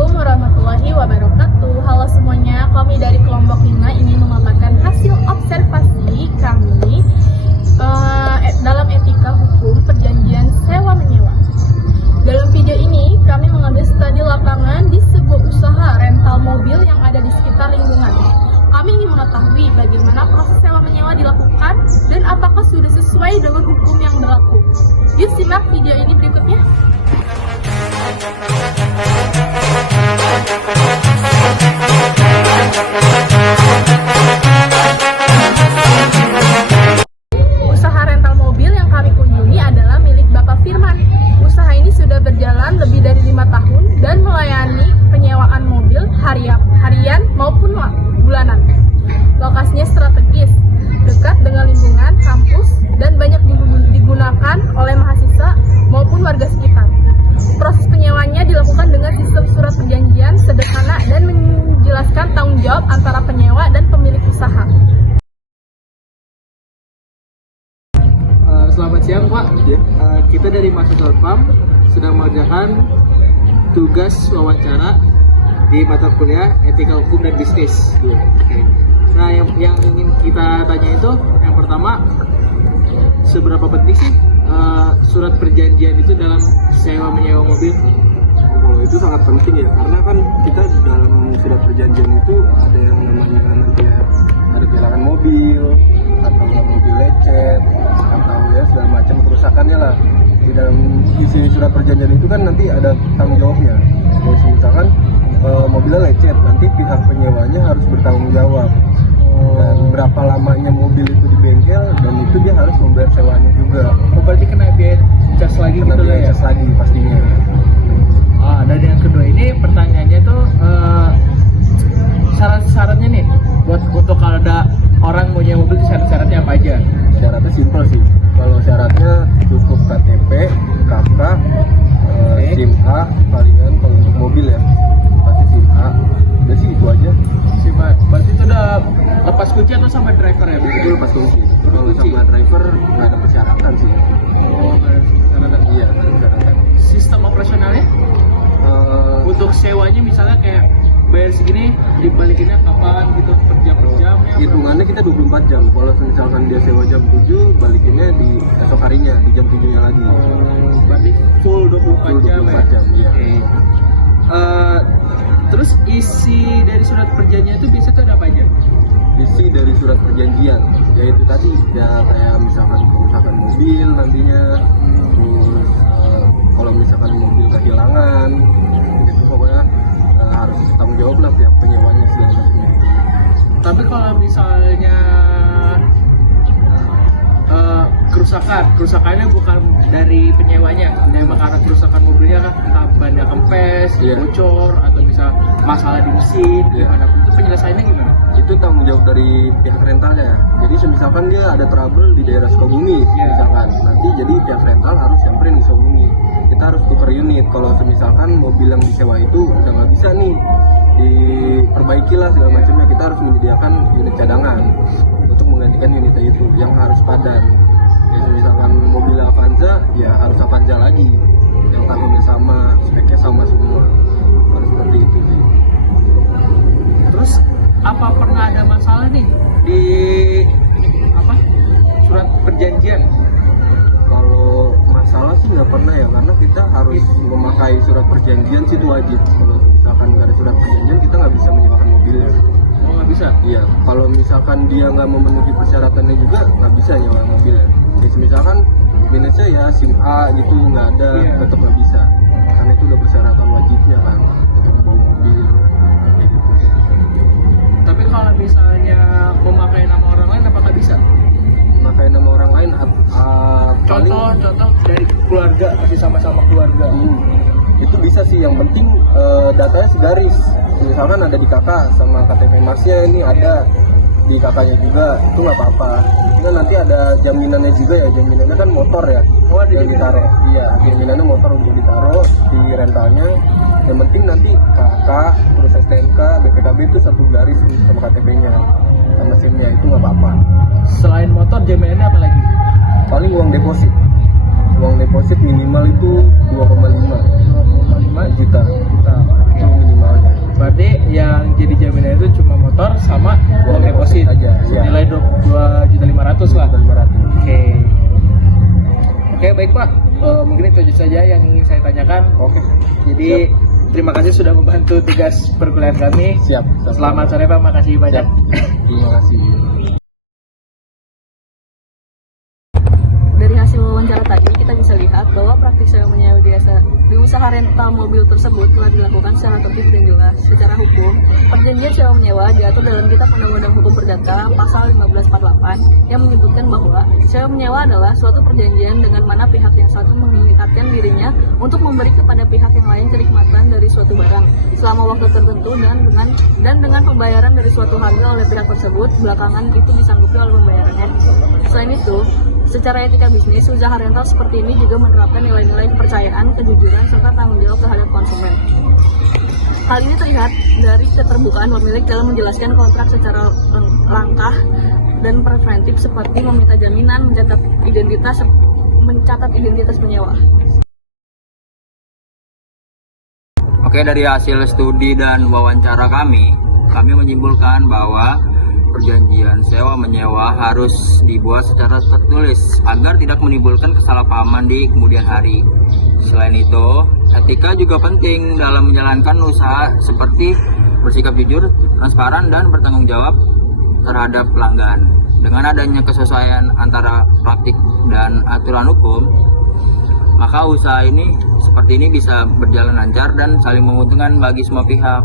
Assalamualaikum warahmatullahi wabarakatuh. Halo semuanya, kami dari kelompok 5 ingin memaparkan hasil observasi kami dalam etika hukum perjanjian sewa menyewa. Dalam video ini, kami mengambil studi lapangan di sebuah usaha rental mobil yang ada di sekitar lingkungan. Kami ingin mengetahui bagaimana proses sewa menyewa dilakukan dan apakah sudah sesuai dengan hukum yang berlaku. Yuk simak video ini berikutnya. Usaha rental mobil yang kami kunjungi adalah milik Bapak Firman. Usaha ini sudah berjalan lebih dari 5 tahun dan melayani penyewaan mobil harian maupun bulanan. Lokasinya strategis, dekat dengan lingkungan kampus dan banyak digunakan oleh mahasiswa maupun warga sekitar. Proses penyewanya dilakukan dengan sistem surat perjanjian sederhana dan menjelaskan tanggung jawab antara penyewa dan pemilik usaha. Selamat siang Pak, kita dari mahasiswa PAM sedang mengerjakan tugas wawancara di mata kuliah Etika Hukum dan Bisnis. Nah, yang ingin kita tanya itu, yang pertama, seberapa penting sih surat perjanjian itu dalam sewa menyewa mobil? Oh, itu sangat penting ya, karena kan kita dalam surat perjanjian itu ada yang namanya nanti ya, ada kehilangan mobil atau mobil lecet atau ya segala macam kerusakannya lah. Di dalam isi surat perjanjian itu kan nanti ada tanggung jawabnya. Jadi misalkan mobilnya lecet, nanti pihak penyewanya harus bertanggung jawab. Dan berapa lamanya mobil itu di bengkel, dan itu dia harus membayar sewanya juga. Oh, berarti kena biaya cas lagi Kena gitu lah biaya ya? cas lagi pastinya. Dan yang kedua ini pertanyaannya tuh syarat-syaratnya nih buat untuk kalau ada orang mau nyewa mobil, syarat-syaratnya apa aja? Syaratnya simpel sih. Kalau syaratnya cukup KTP, KK, SIM A, palingan kalau untuk mobil ya pasti SIM A. Udah sih itu aja. SIM A. Berarti itu udah lepas kunci atau sama driver ya? Itu lepas kunci. Kalau sama driver nggak ada persyaratan sih. Oh, nggak ada persyaratan. Iya, nggak ada persyaratan. Sistem operasionalnya? Untuk sewanya misalnya kayak bayar segini, dibalikinnya kapan gitu, per jamnya? Hitungannya kita 24 jam. Kalau misalkan dia sewa jam 7, balikinnya di esok harinya, di jam 7-nya lagi. Berarti full 24 jam ya? 24 jam, iya. Okay. Terus isi dari surat perjanjian itu biasanya tuh ada apa aja? Isi dari surat perjanjian, yaitu tadi ya kayak misalkan kerusakan mobil nantinya, terus kalau misalkan mobil kehilangan, itu pokoknya harus tanggung jawab lah pihak penyewanya segala macamnya. Tapi kalau misalnya kerusakannya bukan dari penyewanya, memang karena kerusakan mobilnya kan, entah bannya kempes, bocor, atau bisa masalah di mesin, gimana? Itu penyelesaiannya gimana? Itu tanggung jawab dari pihak rentalnya ya. Jadi misalkan dia ada trouble di daerah Sukabumi, misalkan, nanti jadi pihak rental harus samperin di Sukabumi. Kita harus tukar unit. Kalau misalkan mobil yang disewa itu udah nggak bisa nih diperbaiki lah segala macamnya, kita harus menyediakan unit cadangan untuk menggantikan unitnya itu yang harus padan. Ya, misalkan mobil Avanza, ya harus Avanza lagi, yang tahunnya sama, speknya sama semua, harus seperti itu sih. Terus apa pernah ada masalah nih di surat perjanjian? Kalau masalah sih nggak pernah ya, karena kita harus memakai surat perjanjian sih, itu wajib. Kalau misalkan nggak ada surat perjanjian, kita nggak bisa menyewakan mobilnya. Oh, nggak bisa? Iya, kalau misalkan dia nggak memenuhi persyaratannya juga nggak bisa nyewa mobilnya. Jadi misalkan minusnya ya SIM A gitu nggak ada, tetap nggak bisa, karena itu udah persyaratan wajibnya kan untuk membawa mobil kayak gitu. Tapi kalau misalnya memakai nama orang lain, apakah bisa? Memakai nama orang lain Contoh dari keluarga, masih sama-sama keluarga. Itu bisa sih, yang penting datanya segaris. Misalkan ada di kakak sama KTP masnya ini ada di kakaknya juga, itu nggak apa-apa. Kita nanti ada jaminannya juga ya, jaminannya kan motor ya. Oh, yang ditaruh. Iya, jaminannya motor untuk ditaruh di rentalnya. Yang penting nanti kakak, terus STNK, BPKB itu satu garis sama KTP-nya, sama SIM-nya, itu nggak apa-apa. Selain motor, jaminannya apa lagi? Paling uang deposit. Uang deposit minimal itu 2,5 juta. Itu minimal. sama uang deposit aja, ya. nilai 2.500.000 lah. 2.500.000. Oke, baik Pak. Mungkin itu saja yang ingin saya tanyakan. Oke. Jadi terima kasih sudah membantu tugas perkuliahan kami. Siap. Selamat sore Pak, makasih banyak. Terima kasih. Dari hasil wawancara tadi kita bisa lihat bahwa praktik sewa menyewa di usaha rental mobil tersebut telah dilakukan secara tertib dan jelas. Secara hukum, perjanjian sewa menyewa diatur dalam Kitab Undang-Undang Hukum Perdata pasal 1548 yang menyebutkan bahwa sewa menyewa adalah suatu perjanjian dengan mana pihak yang satu mengikatkan dirinya untuk memberi kepada pihak yang lain kenikmatan dari suatu barang selama waktu tertentu dan dengan pembayaran dari suatu harga oleh pihak tersebut belakangan itu disanggupi oleh pembayarannya. Selain itu, secara etika bisnis, usaha rental seperti ini juga menerapkan nilai-nilai kepercayaan, kejujuran, serta tanggung jawab terhadap konsumen. Hal ini terlihat dari keterbukaan pemilik dalam menjelaskan kontrak secara langkah dan preventif seperti meminta jaminan, mencatat identitas penyewa. Oke, dari hasil studi dan wawancara kami menyimpulkan bahwa perjanjian sewa menyewa harus dibuat secara tertulis agar tidak menimbulkan kesalahpahaman di kemudian hari. Selain itu, etika juga penting dalam menjalankan usaha seperti bersikap jujur, transparan, dan bertanggung jawab terhadap pelanggan. Dengan adanya kesesuaian antara praktik dan aturan hukum, maka usaha ini seperti ini bisa berjalan lancar dan saling menguntungkan bagi semua pihak.